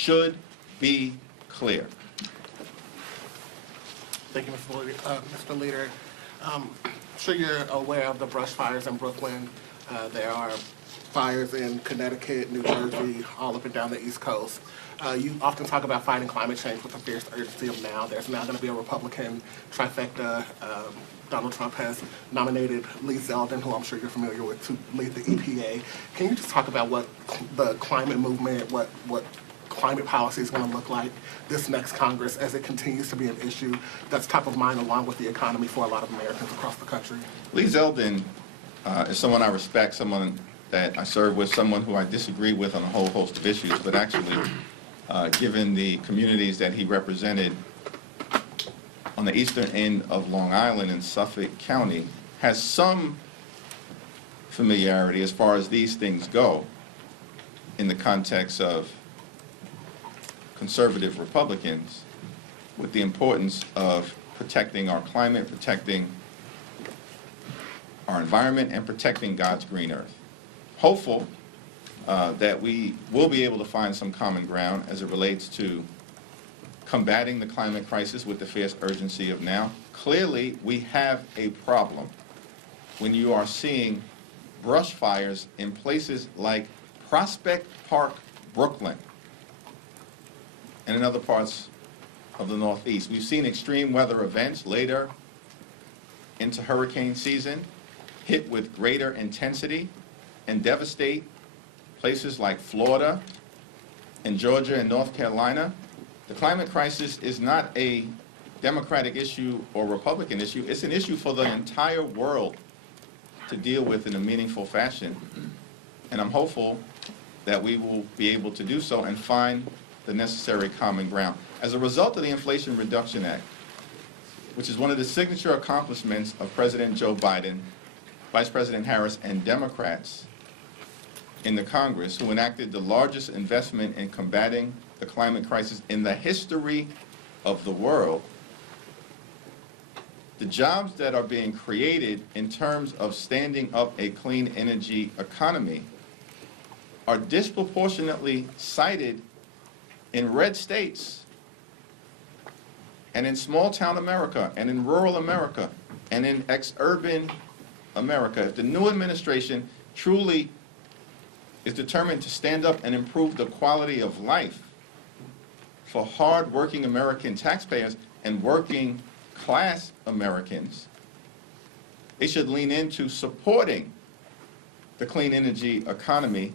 should be clear. Thank you, Mr. Leader. I'm sure you're aware of the brush fires in Brooklyn. There are fires in Connecticut, New Jersey, all up and down the East Coast. You often talk about fighting climate change with the fierce urgency of now. There's now going to be a Republican trifecta. Donald Trump has nominated Lee Zeldin, who I'm sure you're familiar with, to lead the EPA. Can you just talk about what the climate movement, what climate policy is going to look like this next Congress as it continues to be an issue that's top of mind along with the economy for a lot of Americans across the country? Lee Zeldin is someone I respect, someone that I serve with, someone who I disagree with on a whole host of issues, but actually, given the communities that he represented on the eastern end of Long Island in Suffolk County, has some familiarity as far as these things go in the context of conservative Republicans with the importance of protecting our climate, protecting our environment, and protecting God's green earth. Hopeful that we will be able to find some common ground as it relates to combating the climate crisis with the fierce urgency of now. Clearly, we have a problem when you are seeing brush fires in places like Prospect Park, Brooklyn, and in other parts of the Northeast. We've seen extreme weather events later into hurricane season hit with greater intensity and devastate places like Florida and Georgia and North Carolina. The climate crisis is not a Democratic issue or Republican issue. It's an issue for the entire world to deal with in a meaningful fashion. And I'm hopeful that we will be able to do so and find the necessary common ground. As a result of the Inflation Reduction Act, which is one of the signature accomplishments of President Joe Biden, Vice President Harris, and Democrats in the Congress, who enacted the largest investment in combating the climate crisis in the history of the world, the jobs that are being created in terms of standing up a clean energy economy are disproportionately cited in red states and in small town America and in rural America and in ex-urban America. If the new administration truly is determined to stand up and improve the quality of life for hard-working American taxpayers and working class Americans, they should lean into supporting the clean energy economy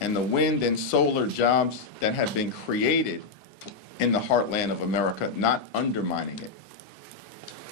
and the wind and solar jobs that have been created in the heartland of America, not undermining it.